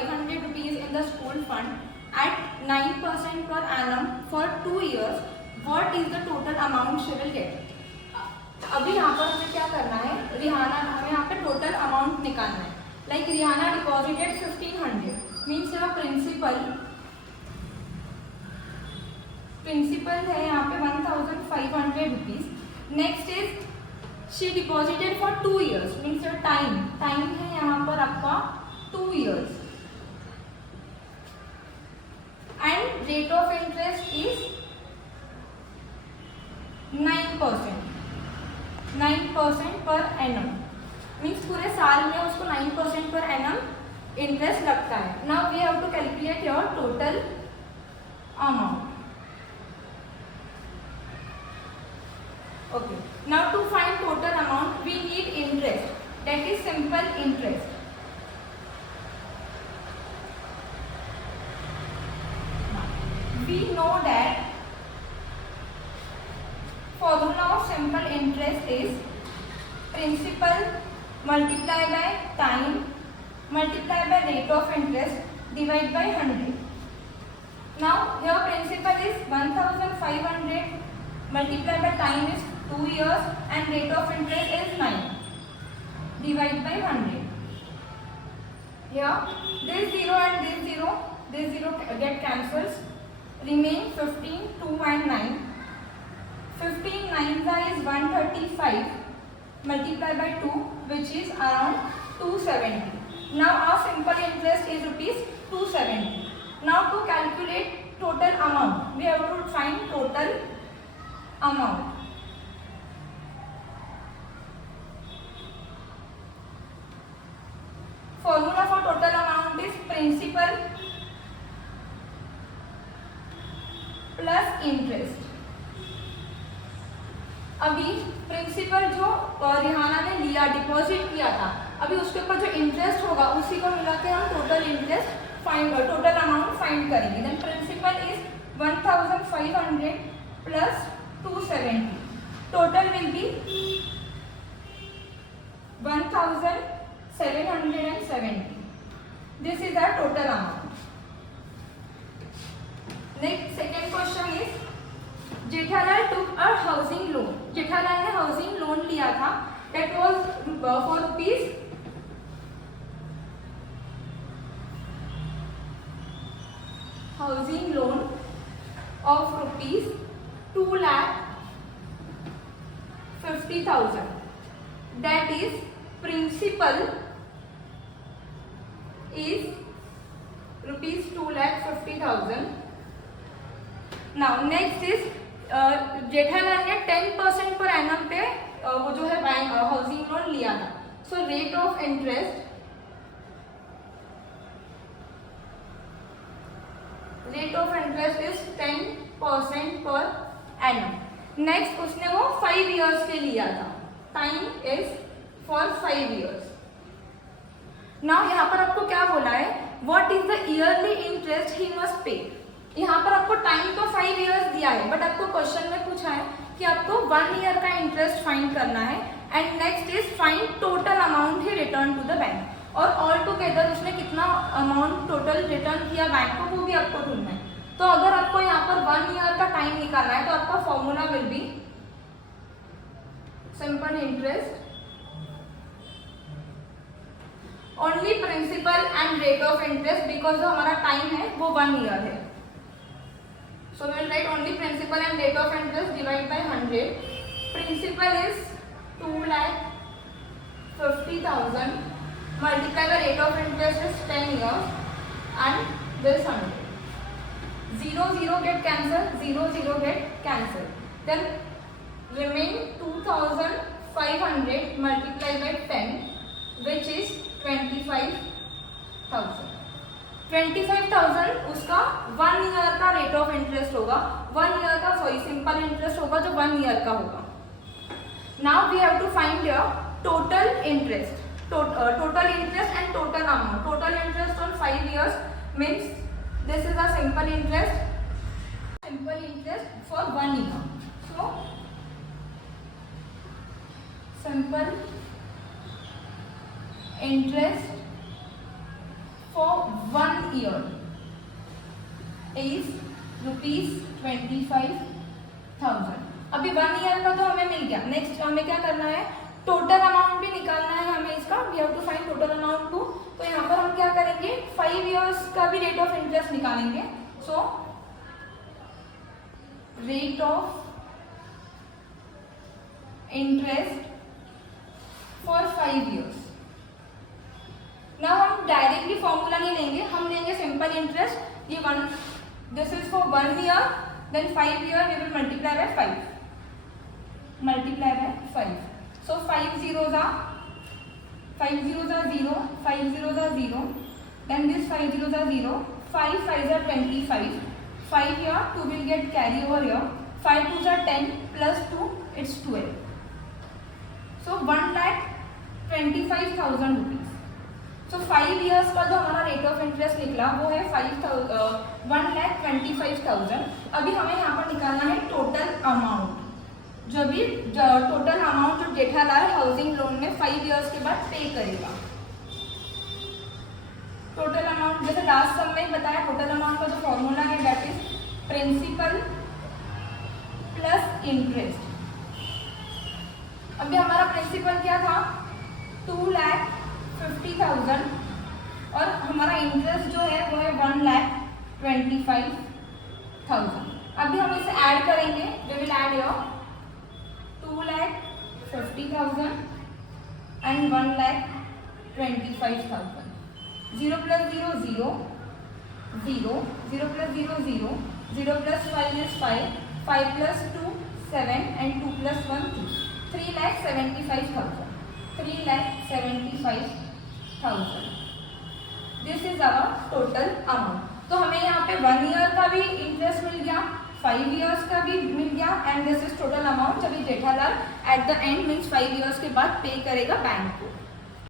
500 rupees in the school fund at 9% per annum for 2 years, what is the total amount she will get? अभी यहाँ पर हमें क्या करना है, रिहाना हमें यहाँ पे टोटल अमाउंट निकालना है. लाइक रिहाना डिपॉजिटेड 1500 मीन्स यहाँ प्रिंसिपल है यहाँ पे 1500 rupees. Next is she deposited for 2 years means time है यहाँ पर आपका 2 years and rate of interest is 9% per annum means पूरे साल में उसको 9% पर एनम इंटरेस्ट लगता है. Now we have to calculate your total amount. Okay, now to find total amount we need interest, that is simple interest. We know that formula of simple interest is principal multiplied by time multiplied by rate of interest divided by 100. Now here principal is 1500 multiplied by time is 2 years and rate of interest is 9 divided by 100. Here this 0 and this 0 get cancels, remain 15, 2 and 9. 15 9 is 135 multiplied by 2 which is around 270. Now our simple interest is rupees 270. Now to calculate total amount we have to find total amount. Formula for total amount is principal plus interest. अभी प्रिंसिपल जो रिहाना ने लिया डिपॉजिट किया था, अभी उसके ऊपर जो इंटरेस्ट होगा उसी को मिला के हम total interest total amount find करेंगे. Then principal is 1500 plus 270. Total will be 1770. This is our total amount. Next second question is Jethalal took a housing loan. Jethalal ने हाउसिंग लोन लिया था. That was for rupees housing loan of rupees 2,50,000. That is principal is rupees 2,50,000. Now next is Jethalal ने 10% per annum पे वो जो है bank housing loan लिया था. सो rate of interest is 10% per annum. Next उसने वो 5 years के लिया था. Time is for 5 years. Now यहाँ पर आपको क्या बोला है, what is the yearly interest he must pay. यहाँ पर आपको टाइम तो 5 years दिया है, बट आपको क्वेश्चन में पूछा है कि आपको 1 year का इंटरेस्ट फाइंड करना है. And next is find total amount he return to the bank. और ऑल टुगेदर उसने कितना अमाउंट टोटल रिटर्न किया बैंक को वो भी आपको ढूंढना है. तो अगर आपको यहाँ पर 1 year का टाइम निकालना है तो आपका formula will be simple interest only principal and rate of interest because जो हमारा टाइम है वो 1 year है. So we will write only principal and rate of interest divided by 100. Principal is 2,50,000 multiplied by rate of interest is 10 years and this 100. 0 get cancelled, 0 get cancelled. Then remain 2,500 multiplied by 10 which is 25,000. 25,000 उसका 1 year का rate of interest होगा. 1 year का simple interest होगा जो 1 year का होगा. Now we have to find your total interest. Total interest and total amount. Total interest on 5 years means this is a simple interest for 1 year. So simple interest for year is ₹25,000। अभी 1 ईयर का तो हमें मिल गया। नेक्स्ट हमें क्या करना है, total amount भी निकालना है हमें इसका। We have to find total amount too. तो यहाँ पर हम क्या करेंगे, 5 इयर्स का भी रेट ऑफ इंटरेस्ट निकालेंगे। So rate of interest for 5 years. ना हम डायरेक्टली फॉर्मूला नहीं लेंगे, हम लेंगे सिंपल इंटरेस्ट। ये this is for 1 year, then 5 year we will multiply by 5, multiply by 5। So 5 zeros are 0, 5 zeros are 0, then this 5 zeros are 0, 5 5s are 25, 5 here, 2 will get carry over here, 5 2s are 10 plus 2 it's 12. So 1,25,000 rupees. So 5 years का जो हमारा rate of interest निकला वो है 1,25,000। अभी हमें यहाँ पर निकालना है टोटल अमाउंट, जो भी टोटल अमाउंट जो जेठालाल हाउसिंग लोन में 5 इयर्स के बाद पे करेगा। टोटल अमाउंट जैसे लास्ट सम में बताया, टोटल अमाउंट का जो फॉर्मूला है that is principal plus interest. अभी हमारा प्रिंसिपल क्या था, 2,50,000 और हमारा इंटरेस्ट जो है वो है 1,25,000। अभी हम इसे ऐड करेंगे, we will add your 2,50,000 and 1,25,000. 0 plus 0 0, 0, 0 plus 0 0, 0 plus 5 is 5, 5 plus 2 7 and 2 plus 1 2, 3,75,000, 3,75,000. This is our total amount. तो हमें यहाँ पे 1 ईयर का भी इंटरेस्ट मिल गया, 5 इयर्स का भी मिल गया, and this is total amount जब Jethalal at the end means 5 years के बाद पे करेगा बैंक को।